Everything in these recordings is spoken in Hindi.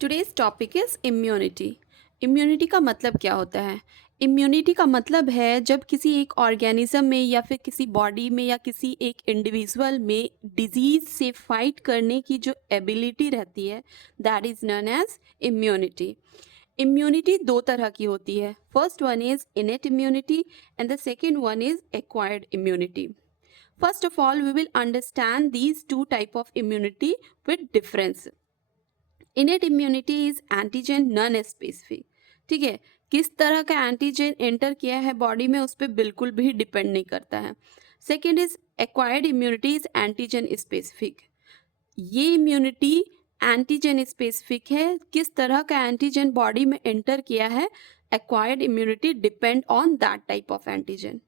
Today's topic is immunity. Immunity का मतलब क्या होता है? इम्यूनिटी का मतलब है जब किसी एक ऑर्गेनिज्म में या फिर किसी बॉडी में या किसी एक इंडिविजुअल में डिजीज से फाइट करने की जो एबिलिटी रहती है, that is known as immunity. Immunity दो तरह की होती है। First one is innate immunity and the second one is acquired immunity. First of all we will understand these two type of immunity with difference. Innate immunity is antigen non specific. ठीक है, किस तरह का एंटीजन एंटर किया है बॉडी में उस पर बिल्कुल भी डिपेंड नहीं करता है। Second is acquired immunity is antigen specific. ये इम्यूनिटी एंटीजन स्पेसिफिक है, किस तरह का एंटीजन बॉडी में एंटर किया है। Acquired immunity depend on that type of antigen.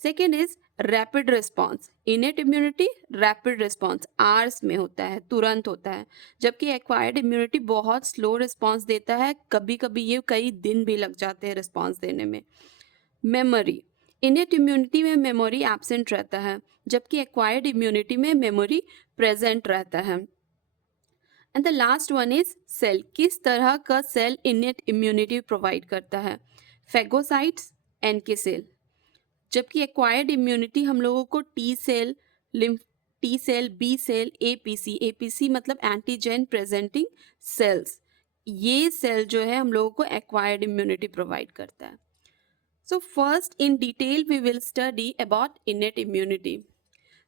Second is rapid response. Innate immunity rapid response hours में होता है, तुरंत होता है, जबकि एक्वायर्ड इम्यूनिटी बहुत स्लो रिस्पॉन्स देता है, कभी कभी ये कई दिन भी लग जाते हैं रिस्पॉन्स देने में। मेमोरी, इनेट इम्यूनिटी में मेमोरी एब्सेंट रहता है, जबकि एक्वायर्ड इम्यूनिटी में मेमोरी प्रेजेंट रहता है। And the last one is cell, किस तरह का सेल इनेट इम्यूनिटी प्रोवाइड करता है। Phagocytes, NK cell. जबकि एक्वायर्ड इम्यूनिटी हम लोगों को T cell, lymph T cell, B cell, APC, APC मतलब एंटीजन प्रेजेंटिंग सेल्स, ये सेल जो है हम लोगों को एक्वायर्ड इम्यूनिटी प्रोवाइड करता है। So first in detail we will study about innate immunity.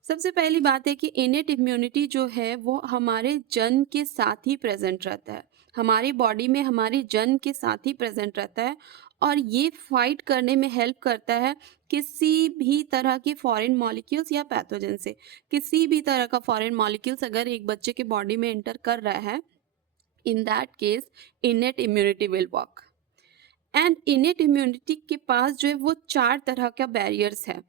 सबसे पहली बात है कि इनेट इम्यूनिटी जो है वो हमारे जन्म के साथ ही प्रेजेंट रहता है, हमारी बॉडी में हमारे जन्म के साथ ही प्रेजेंट रहता है, और ये फाइट करने में हेल्प करता है किसी भी तरह के फॉरेन मॉलिक्यूल्स या पैथोजन से। किसी भी तरह का फॉरेन मॉलिक्यूल्स अगर एक बच्चे के बॉडी में एंटर कर रहा है, in that case innate immunity will work. And innate immunity के पास जो है वो चार तरह का बैरियर्स है।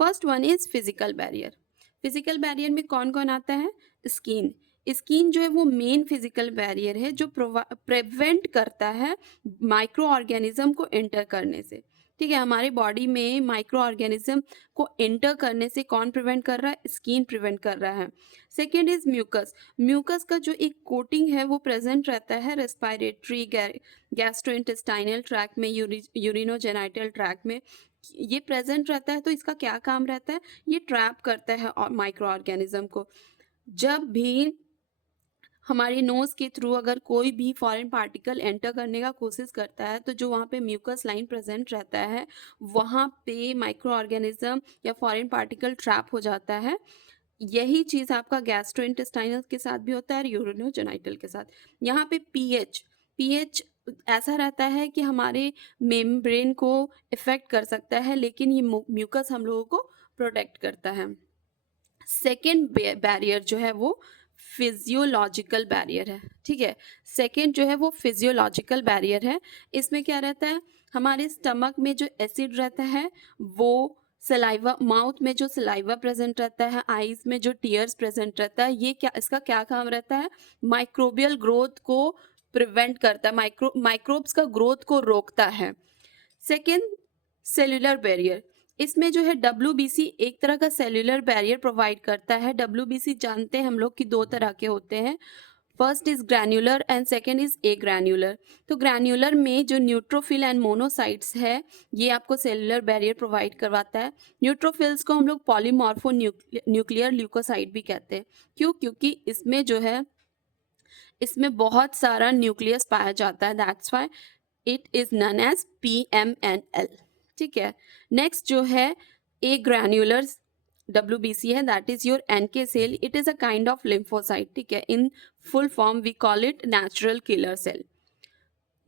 First one is physical barrier. Physical barrier में कौन कौन आता है? स्किन। स्किन जो है वो मेन फिजिकल बैरियर है जो प्रिवेंट करता है माइक्रो ऑर्गेनिज्म को एंटर करने से। ठीक है, हमारे बॉडी में माइक्रो ऑर्गेनिज्म को एंटर करने से कौन प्रिवेंट कर रहा है? स्किन प्रिवेंट कर रहा है। Second is mucus. म्यूकस का जो एक कोटिंग है वो प्रेजेंट रहता है रेस्पिरेटरी, गैस्ट्रोइंटेस्टाइनल ट्रैक में, यूरिनोजेनाइटल ट्रैक में, ये प्रेजेंट रहता है। तो इसका क्या काम रहता है? ये ट्रैप करता है माइक्रो ऑर्गेनिज्म को। जब भी हमारी नोज के थ्रू अगर कोई भी फॉरेन पार्टिकल एंटर करने का कोशिश करता है, तो जो वहाँ पे म्यूकस लाइन प्रेजेंट रहता है वहाँ पे माइक्रो ऑर्गेनिज्म या फॉरेन पार्टिकल ट्रैप हो जाता है। यही चीज़ आपका गैस्ट्रोइंटेस्टाइनल के साथ भी होता है और यूरिनोजेनाइटल के साथ। यहाँ पे पीएच, पीएच ऐसा रहता है कि हमारे मेम्ब्रेन को इफेक्ट कर सकता है, लेकिन ये म्यूकस हम लोगों को प्रोटेक्ट करता है। सेकेंड बैरियर जो है वो फिजियोलॉजिकल बैरियर है। ठीक है, सेकेंड जो है वो फिजियोलॉजिकल बैरियर है। इसमें क्या रहता है? हमारे स्टमक में जो एसिड रहता है वो सलाइवा, माउथ में जो सलाइवा प्रेजेंट रहता है, आईज में जो टीयर्स प्रेजेंट रहता है, ये क्या, इसका क्या काम रहता है? माइक्रोबियल ग्रोथ को प्रिवेंट करता है, माइक्रोब्स का ग्रोथ को रोकता है। Second, cellular barrier. इसमें जो है WBC एक तरह का सेल्यूलर बैरियर प्रोवाइड करता है। WBC जानते हैं हम लोग कि दो तरह के होते हैं, first is granular and second is a granular. तो ग्रैन्युलर में जो न्यूट्रोफिल एंड मोनोसाइट्स है ये आपको सेल्यूलर बैरियर प्रोवाइड करवाता है। न्यूट्रोफिल्स को हम लोग पॉलीमॉर्फो न्यूक्लियर ल्यूकोसाइट भी कहते हैं। क्यों? क्योंकि इसमें जो है इसमें बहुत सारा न्यूक्लियस पाया जाता है, that's why it is known as PMNL। ठीक है, नेक्स्ट जो है ए ग्रैन्युलर WBC है, that is your NK cell. It is a kind of lymphocyte. ठीक है, in full form we call it natural killer cell.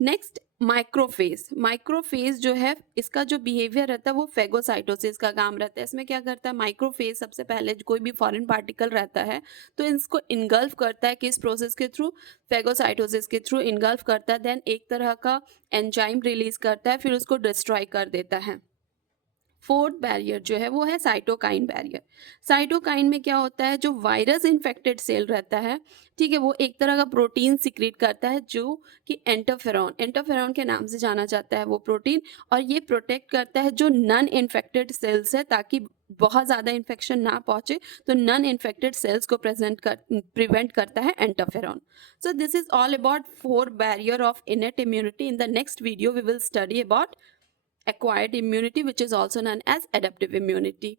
Next microphage. Microphage जो है इसका जो बिहेवियर रहता है वो फेगोसाइटोसिस का काम रहता है। इसमें क्या करता है? माइक्रोफेज सबसे पहले कोई भी फॉरेन पार्टिकल रहता है तो इसको इनगल्फ करता है, किस प्रोसेस के थ्रू? फेगोसाइटोसिस के थ्रू इनगल्फ करता है, देन एक तरह का एंजाइम रिलीज करता है, फिर उसको डिस्ट्रॉय कर देता है। फोर्थ बैरियर जो है वो है साइटोकाइन बैरियर। साइटोकाइन में क्या होता है? जो वायरस इन्फेक्टेड सेल रहता है, ठीक है, वो एक तरह का प्रोटीन सिक्रीट करता है जो कि इंटरफेरॉन, इंटरफेरॉन के नाम से जाना जाता है वो प्रोटीन, और ये प्रोटेक्ट करता है जो नॉन इन्फेक्टेड सेल्स है ताकि बहुत ज़्यादा इन्फेक्शन ना पहुँचे तो नॉन इन्फेक्टेड सेल्स को प्रिवेंट करता है एंटरफेरॉन. So this is all about 4 barrier of innate immunity. In the next video we will study about acquired immunity, which is also known as adaptive immunity.